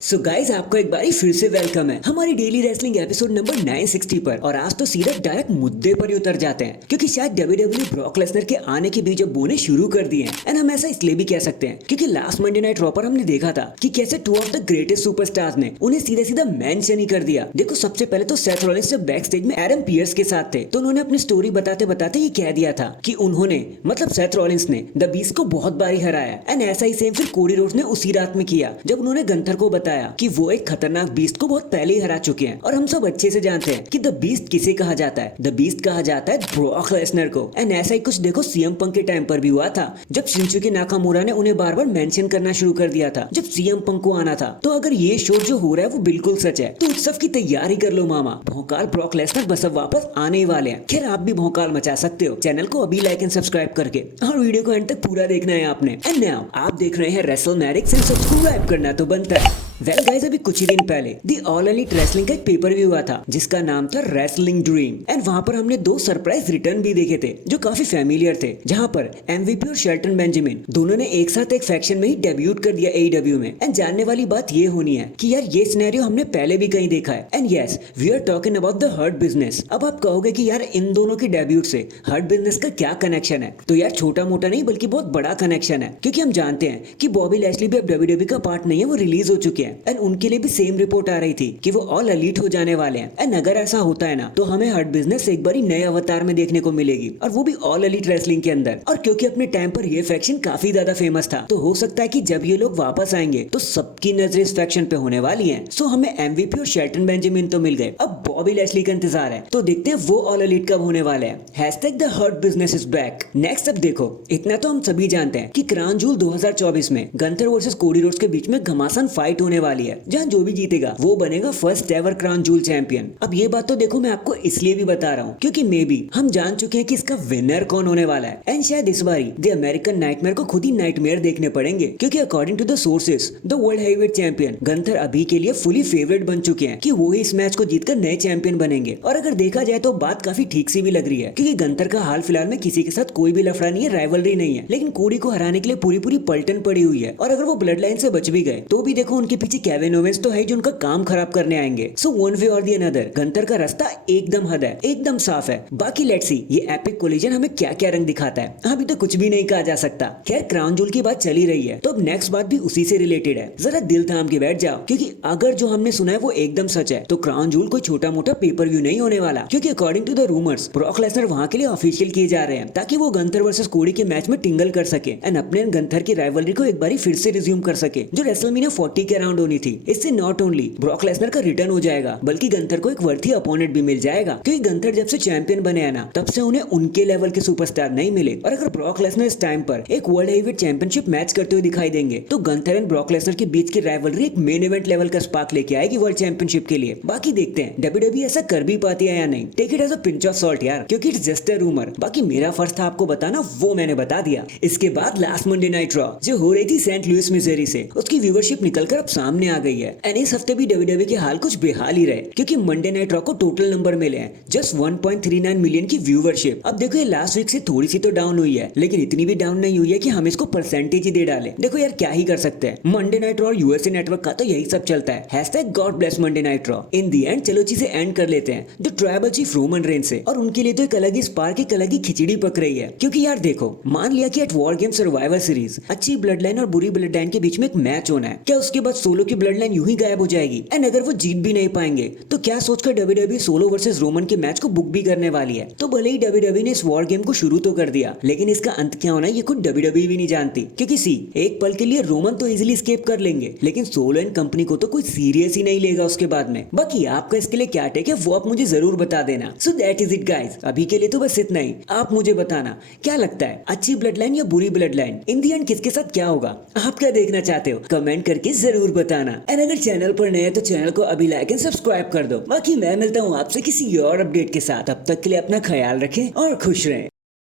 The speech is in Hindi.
सो गाइज आपको एक बारी फिर से वेलकम है हमारी डेली रेसलिंग एपिसोड नंबर 960 पर। और आज तो सीधा डायरेक्ट मुद्दे पर ही उतर जाते हैं क्योंकि शायद डब्ल्यूडब्ल्यू ब्रॉक लेसनर के आने के बीच अब बोने शुरू कर दिए हैं। एंड हम ऐसा इसलिए भी कह सकते हैं क्योंकि लास्ट मंडे नाइट रॉ पर हमने देखा था कि कैसे two of the greatest superstars ने उन्हें सीधा सीधा मेंशन ही कर दिया। देखो सबसे पहले तो सेथ रॉलिंस जब बैक स्टेज में एडम पियर्स के साथ थे तो उन्होंने अपनी स्टोरी बताते बताते ये कह दिया था कि उन्होंने मतलब सेथ रॉलिंस ने द बीस्ट को बहुत बारी हराया। एंड ऐसा ही सेम फिर कोडी रोड्स ने उसी रात में किया जब उन्होंने गंथर को बताया कि वो एक खतरनाक बीस्ट को बहुत पहले ही हरा चुके हैं। और हम सब अच्छे से जानते हैं कि द बीस्ट किसे कहा जाता है। द बीस्ट कहा जाता है ब्रॉक लेसनर को। एंड ऐसा ही कुछ देखो सीएम पंक के टाइम पर भी हुआ था जब शिंजुकी नाकामुरा ने उन्हें बार बार मेंशन करना शुरू कर दिया था जब सीएम पंक को आना था। तो अगर ये शो जो हो रहा है वो बिल्कुल सच है तो उत्सव की तैयारी कर लो मामा। भौकाल ब्रॉक लेसनर बस अब वापस आने ही वाले हैं। खैर आप भी भौकाल मचा सकते हो चैनल को अभी लाइक एंड सब्सक्राइब करके और वीडियो को एंड तक पूरा देखना है आपने। एंड नाउ आप देख रहे हैं रेसलमैनिक्स एंड सब्सक्राइब करना तो बनता है। वेल गाइस अभी कुछ ही दिन पहले दी ऑल एलीट रेसलिंग का एक पेपर व्यू हुआ था जिसका नाम था रेसलिंग ड्रीम। एंड वहां पर हमने दो सरप्राइज रिटर्न भी देखे थे जो काफी फेमिलियर थे जहां पर एमवीपी और शेल्टन बेंजामिन दोनों ने एक साथ एक फैक्शन में ही डेब्यूट कर दिया एईडब्ल्यू में। एंड जानने वाली बात ये होनी है कि यार ये सिनेरियो हमने पहले भी कहीं देखा है। And yes we are talking about the Hurt Business. अब आप कहोगे कि यार इन दोनों के डेब्यूट से हर्ट बिजनेस का क्या कनेक्शन है। तो यार छोटा मोटा नहीं बल्कि बहुत बड़ा कनेक्शन है क्योंकि हम जानते हैं कि बॉबी लैशली भी अब डब्ल्यूडब्ल्यू का पार्ट नहीं है, वो रिलीज हो चुके हैं। एंड उनके लिए सेम रिपोर्ट आ रही थी कि वो ऑल एलीट हो जाने वाले हैं। एंड अगर ऐसा होता है ना तो हमें हर्ट बिजनेस एक बारी नए अवतार में देखने को मिलेगी और वो भी ऑल एलीट रेसलिंग के अंदर। और क्योंकि अपने टाइम पर ये फैक्शन काफी ज्यादा फेमस था तो हो सकता है कि जब ये लोग वापस आएंगे तो सबकी नजर इस फैक्शन पे होने वाली है। सो हमें एमवीपी और शेल्टन बेंजामिन तो मिल गए, अब बॉबी लैशली का इंतजार है। तो देखते हैं वो ऑल एलीट कब होने वाले हैं। Hashtag the Hurt Business is back. Next अब देखो इतना तो हम सभी जानते हैं कि क्राउन जूल 2024 में गंथर वर्सेस कोडी रोड्स के बीच में घमासान फाइट होने वाली है जहां जो भी जीतेगा वो बनेगा first ever crown joule champion. अब ये बात तो देखो मैं आपको इसलिए भी बता रहा हूँ क्योंकि मे बी हम जान चुके हैं कि इसका विनर कौन होने वाला है। एंड शायद इस बारी द अमेरिकन नाइटमेयर को खुद ही नाइटमेयर देखने पड़ेंगे क्योंकि according to the sources the world heavyweight champion Gunther अभी के लिए फुली फेवरेट बन चुके हैं कि वो ही इस मैच को जीतकर नए चैंपियन बनेंगे। और अगर देखा जाए तो बात काफी ठीक सी भी लग रही है क्योंकि गंथर का हाल फिलहाल में किसी के साथ कोई भी लफड़ा नहीं है, राइवलरी नहीं है, लेकिन कोडी को हराने के लिए पूरी पूरी पलटन पड़ी हुई है। और अगर वो ब्लड लाइन से बच भी गए तो भी देखो उनके पीछे केविन ओवेंस तो है जो उनका काम खराब करने आएंगे। सो वन वे और दी अनदर गंथर का रास्ता एकदम हद है, एकदम साफ है। बाकी लेट्स सी ये एपिक कोलिजन हमें क्या क्या रंग दिखाता है, अभी तो कुछ भी नहीं कहा जा सकता। खैर क्राउन जूल की बात चली रही है तो अब नेक्स्ट बात भी उसी से रिलेटेड है। जरा दिल थाम के बैठ जाओ क्योंकि अगर जो हमने सुना है वो एकदम सच है तो क्राउन जूल कोई छोटा मोटा पेपर व्यू नहीं होने वाला क्योंकि according to the rumours Brock Lesnar वहां के लिए ऑफिशियल किए जा रहे हैं ताकि वो गंथर वर्सेस कोडी के मैच में टिंगल कर सके एंड अपने गंथर की राइवलरी को एक बारी फिर से रिज्यूम कर सके जो रेसलमेनिया 40 के अराउंड होनी थी। इससे नॉट ओनली ब्रॉक लेसनर का रिटर्न हो जाएगा बल्कि गंथर को एक वर्थी अपोनेंट भी मिल जाएगा क्योंकि गंथर जब से चैंपियन बने हैं ना तब से उन्हें उनके लेवल के सुपरस्टार नहीं मिले। और अगर ब्रॉक लेसनर इस टाइम पर एक वर्ल्ड हेवीवेट चैंपियनशिप मैच करते हुए दिखाई देंगे तो गंथर एंड ब्रॉक लेसनर के बीच की राइवलरी एक मेन इवेंट लेवल का स्पार्क लेके आएगी वर्ल्ड चैंपियनशिप के लिए। बाकी देखते हैं डब्ल्यूडब्ल्यूई ऐसा कर भी पाती है या नहीं। Take it as a pinch of salt यार क्योंकि इट्स जस्ट अ रूमर। बाकी मेरा फर्ज था आपको बताना, वो मैंने बता दिया। इसके बाद लास्ट मंडे नाइट रॉ जो हो रही थी सेंट लुइस मिजोरी से उसकी व्यूवरशिप निकलकर अब सामने आ गई है। एंड इस हफ्ते भी डब्ल्यूडब्ल्यूई के हाल कुछ बेहाल ही रहे क्योंकि मंडे नाइट रॉ को टोटल नंबर मिले हैं जस्ट 1.39 मिलियन की व्यूवरशिप। अब देखो ये लास्ट वीक से थोड़ी सी तो डाउन हुई है लेकिन इतनी भी डाउन नहीं हुई है कि हम इसको परसेंटेज ही दे डालें। देखो यार क्या ही कर सकते हैं, मंडे नाइट रॉ और यूएसए नेटवर्क का तो यही सब चलता है। Hashtag God bless Monday night raw. In the and चलो चीजें एंड कर लेते हैं जो ट्राइबल चीफ रोमन रेंज से, और उनके लिए तो एक अलग ही स्पार्क एक अलग ही खिचड़ी पक रही है क्योंकि यार देखो मान लिया कि at war game survivor series अच्छी ब्लड लाइन और बुरी ब्लड लाइन के बीच में एक मैच होना है, क्या उसके बाद सोलो की ब्लड लाइन यूं ही गायब हो जाएगी? एंड अगर वो जीत भी नहीं पाएंगे तो क्या सोचकर डब्ल्यूडब्ल्यूई सोलो वर्सेस रोमन के मैच को बुक भी करने वाली है? तो भले ही डब्ल्यूडब्ल्यूई ने इस वॉर गेम को शुरू तो कर दिया लेकिन इसका अंत क्या होना है ये खुद डब्ल्यूडब्ल्यूई भी नहीं जानती क्योंकि सी एक पल के लिए रोमन तो इजीली एस्केप कर लेंगे लेकिन सोलो एंड कंपनी को तो कोई सीरियस ही नहीं लेगा उसके बाद में। बाकी आपका इसके लिए क्या टेक है वो आप मुझे जरूर बता देना। So that is it guys, अभी के लिए तो बस इतना ही। आप मुझे बताना क्या लगता है अच्छी ब्लड लाइन या बुरी blood line, in the and किसके साथ क्या होगा? आप क्या देखना चाहते हो कमेंट करके जरूर बताना। एंड अगर चैनल पर नए हैं तो चैनल को अभी लाइक एंड सब्सक्राइब कर दो। बाकी मैं मिलता हूँ आपसे किसी और अपडेट के साथ, तब तक के लिए अपना ख्याल रखें और खुश रहें।